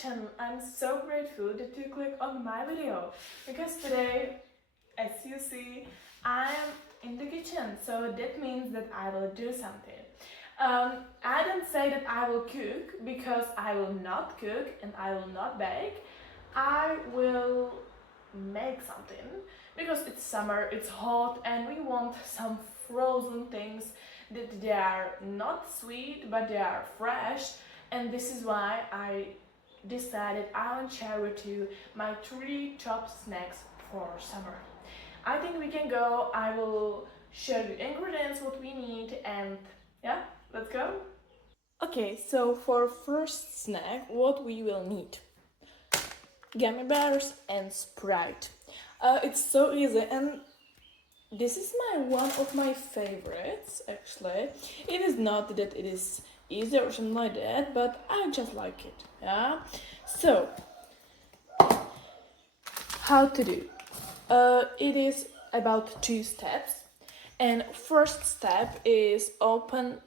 channel. I'm so grateful that you clicked on my video because today, as you see, I'm in the kitchen, so that means that I will do something. I don't say that I will cook because I will not cook and I will not bake. I will make something because it's summer, it's hot, and we want some frozen things that they are not sweet but they are fresh. And this is why I decided I will share with you my 3 top snacks for summer. I think we can go. I will share the ingredients what we need, and yeah, let's go. Okay, so for first snack, what we will need: gummy bears and Sprite. It's so easy, and this is one of my favorites actually. It is not that it is easy or something like that, but I just like it. Yeah. So how to do? It is about 2 steps, and first step is open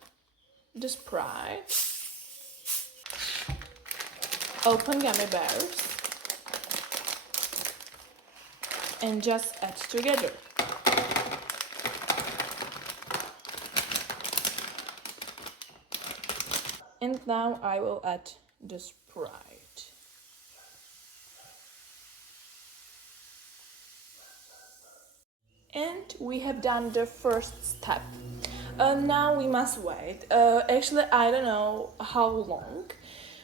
the Sprite, open gummy bears, and just add together. And now I will add the Sprite. And we have done the first step. Now we must wait. Actually, I don't know how long,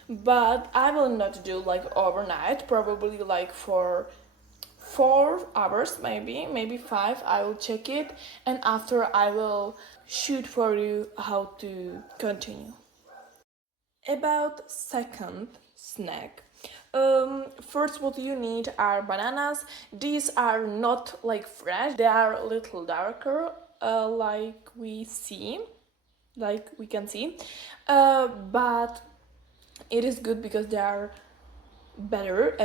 but I will not do like overnight, probably like for 4 hours, maybe 5. I will check it, and after I will shoot for you how to continue. About second snack. First, what you need are bananas. These are not like fresh, they are a little darker, like we can see. But it is good because they are better.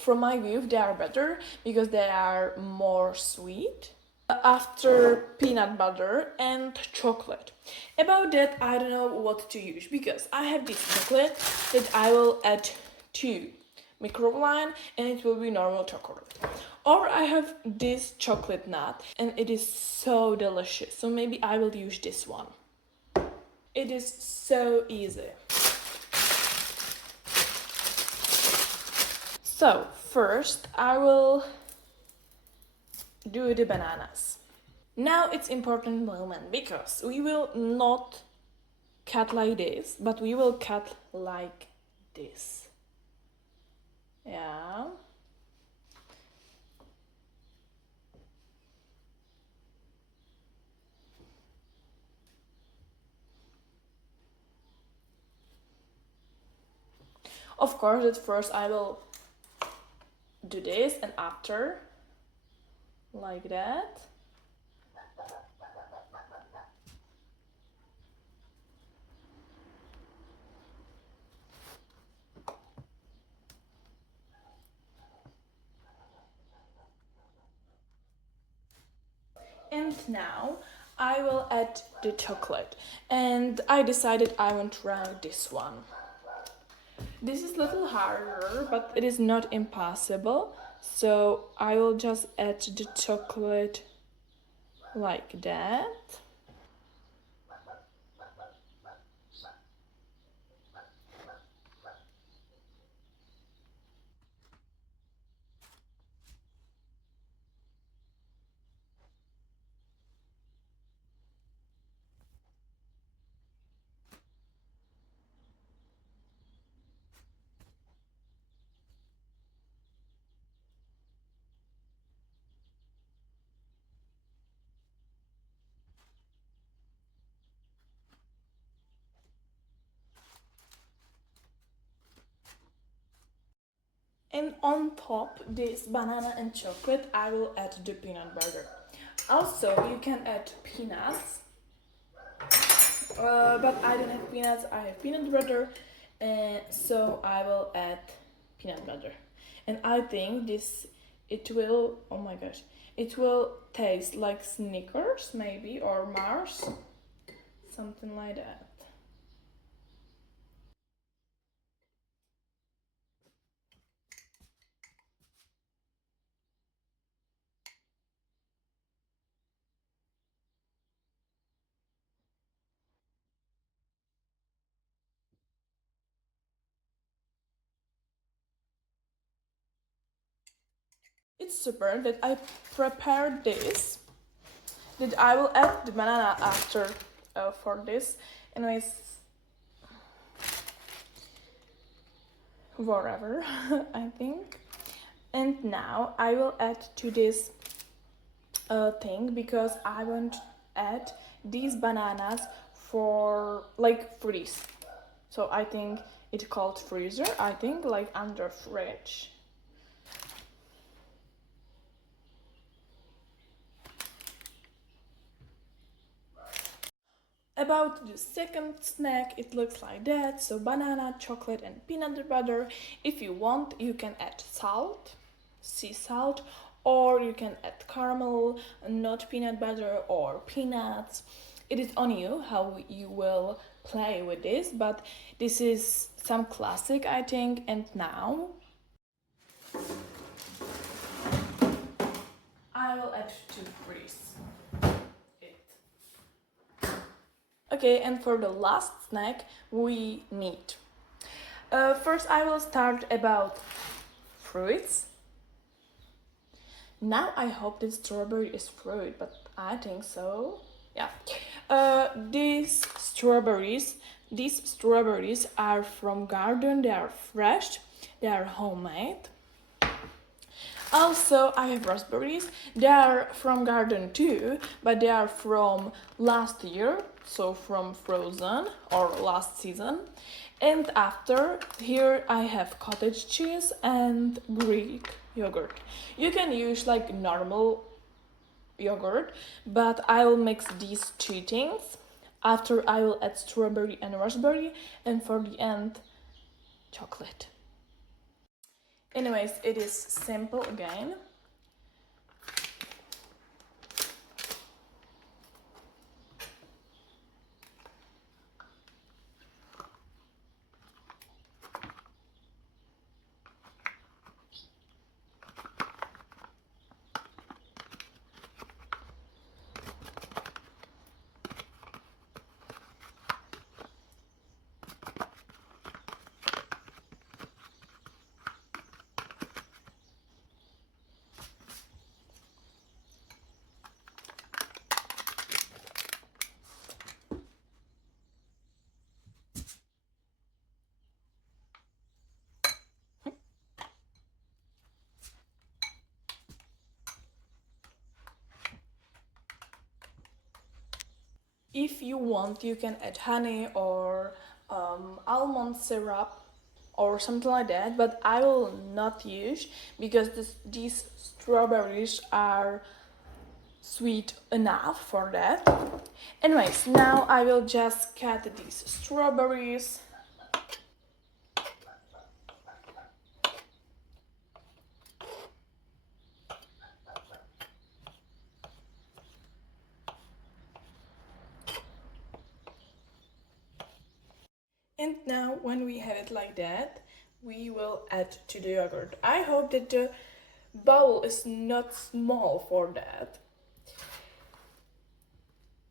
From my view, they are better because they are more sweet. After peanut butter and chocolate. About that, I don't know what to use because I have this chocolate that I will add to microline and it will be normal chocolate. Or I have this chocolate nut and it is so delicious, so maybe I will use this one. It is so easy. So first I will do the bananas. Now it's important moment because we will not cut like this, but we will cut like this. Yeah. Of course, at first I will do this and after like that. And now I will add the chocolate, and I decided I want to try this one. This is a little harder, but it is not impossible. So I will just add the chocolate like that. And on top this banana and chocolate, I will add the peanut butter. Also, you can add peanuts, but I don't have peanuts, I have peanut butter, and so I will add peanut butter. And I think it will, oh my gosh, it will taste like Snickers maybe, or Mars, something like that. It's super that I prepared this, that I will add the banana after for this. Anyways, whatever, I think. And now I will add to this thing because I want to add these bananas for like freeze. So I think it's called freezer, I think, like under fridge. About the second snack, it looks like that. So banana, chocolate and peanut butter. If you want, you can add salt, sea salt, or you can add caramel, not peanut butter or peanuts. It is on you how you will play with this, but this is some classic, I think. And now I will add to freeze it. Okay, and for the last snack we need. First I will start about fruits. Now I hope this strawberry is fruit, but I think so. Yeah. These strawberries are from garden. They are fresh. They are homemade. Also, I have raspberries. They are from garden too, but they are from last year, so from frozen or last season. And after, here I have cottage cheese and Greek yogurt. You can use like normal yogurt, but I will mix these two things. After I will add strawberry and raspberry, and for the end, chocolate. Anyways, it is simple again. If you want, you can add honey or almond syrup or something like that, but I will not use because these strawberries are sweet enough for that. Anyways, now I will just cut these strawberries. And now when we have it like that, we will add to the yogurt. I hope that the bowl is not small for that,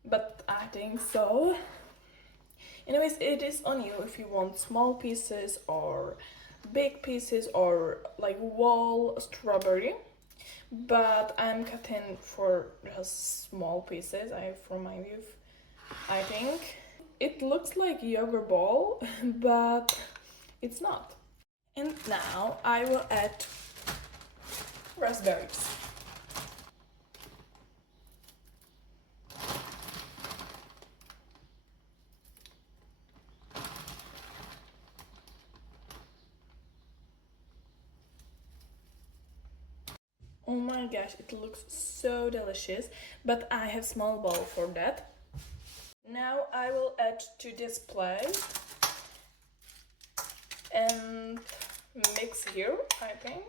but I think so. Anyways, it is on you if you want small pieces or big pieces or like whole strawberry, but I'm cutting for just small pieces. From my view, I think it looks like yogurt ball, but it's not. And now I will add raspberries. Oh my gosh, it looks so delicious, but I have small bowl for that. Now I will add to this plate and mix here, I think.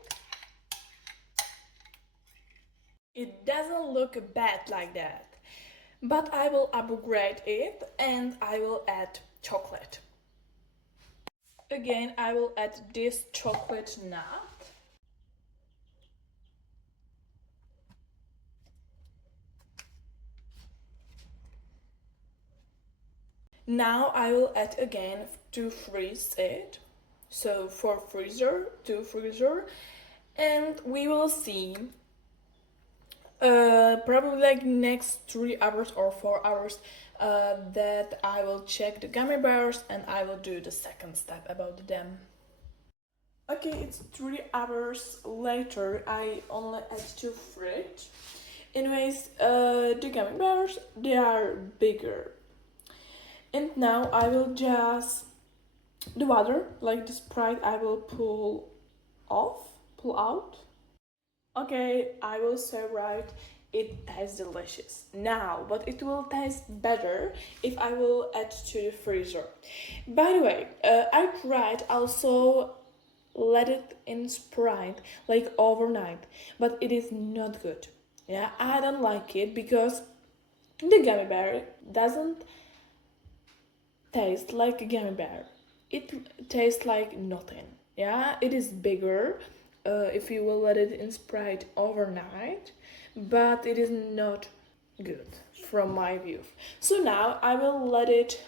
It doesn't look bad like that, but I will upgrade it and I will add chocolate. Again, I will add this chocolate nut. Now I will add again to freeze it. So for freezer, to freezer, And we will see probably like next 3 hours or 4 hours that I will check the gummy bears and I will do the second step about them. Okay, it's 3 hours later. I only add to fridge. Anyways, the gummy bears, they are bigger. And now I will just the water, like the Sprite, I will pull out. Okay, I will say right. It tastes delicious now, but it will taste better if I will add to the freezer. By the way, I tried also let it in Sprite like overnight, but it is not good. Yeah, I don't like it because the gummy bear doesn't taste like a gummy bear. It tastes like nothing. Yeah, it is bigger if you will let it in Sprite overnight, but it is not good from my view. So now I will let it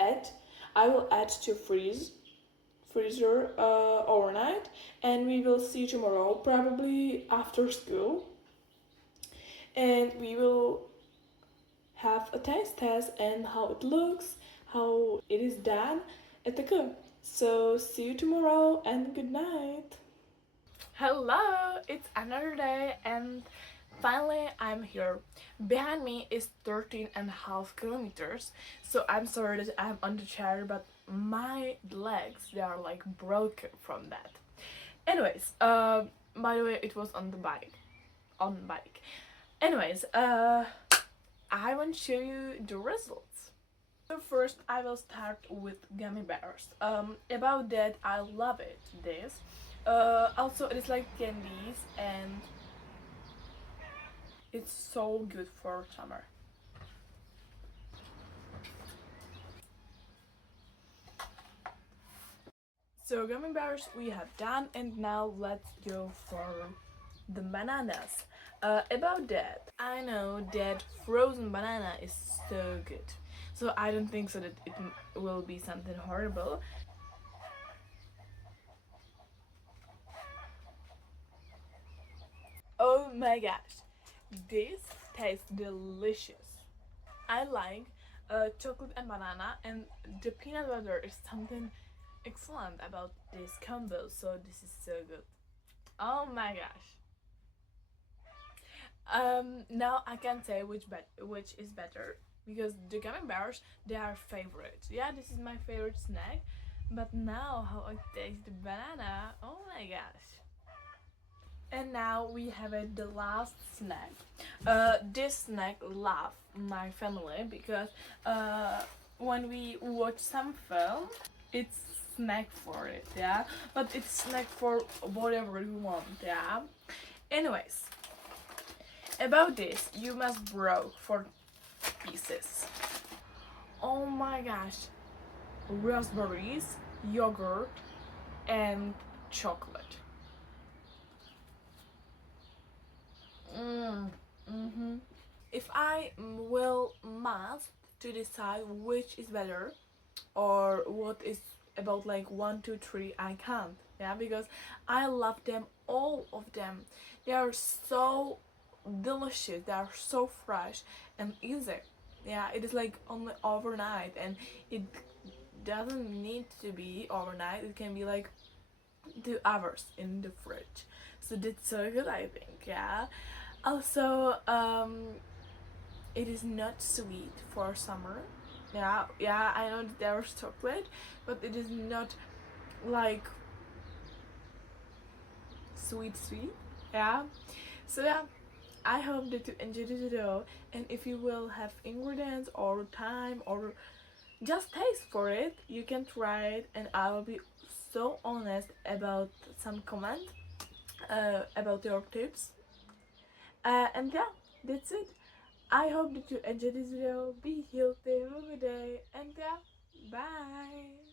add. I will add to freezer overnight, and we will see tomorrow, probably after school, and we will have a taste test and how it looks, how it is done at the cook. So see you tomorrow and good night. Hello, it's another day and finally I'm here. Behind me is 13.5 kilometers. So I'm sorry that I'm on the chair, but my legs, they are like broken from that. Anyways, by the way, it was on the bike. On bike. Anyways, I want to show you the results. So first I will start with gummy bears. About that, I love it. This. Also, it is like candies and it's so good for summer. So gummy bears we have done, and now let's go for the bananas. About that, I know that frozen banana is so good. So I don't think so that it will be something horrible. Oh my gosh, this tastes delicious. I like chocolate and banana, and the peanut butter is something excellent about this combo. So this is so good. Oh my gosh. Now I can say which is better because the gummy bears, they are favorites. Yeah, this is my favorite snack. But now how I taste the banana, oh my gosh. And now we have the last snack. This snack love my family because when we watch some film, it's snack for it, yeah. But it's snack for whatever you want, yeah. Anyways, about this, you must broke for pieces. Oh my gosh, raspberries, yogurt, and chocolate. Mm-hmm. If I will must to decide which is better or what is about like 1, 2, 3, I can't. Yeah, because I love them, all of them. They are so delicious. They are so fresh and easy. Yeah, it is like only overnight, and it doesn't need to be overnight. It can be like 2 hours in the fridge. So that's so good, I think. Yeah. Also, it is not sweet for summer. Yeah, yeah, I know that there's chocolate, but it is not like sweet. Yeah. So yeah, I hope that you enjoyed the video, and if you will have ingredients or time or just taste for it, you can try it, and I will be so honest about some comment about your tips. And yeah, that's it. I hope that you enjoyed this video. Be healthy, have a good day, and yeah, bye.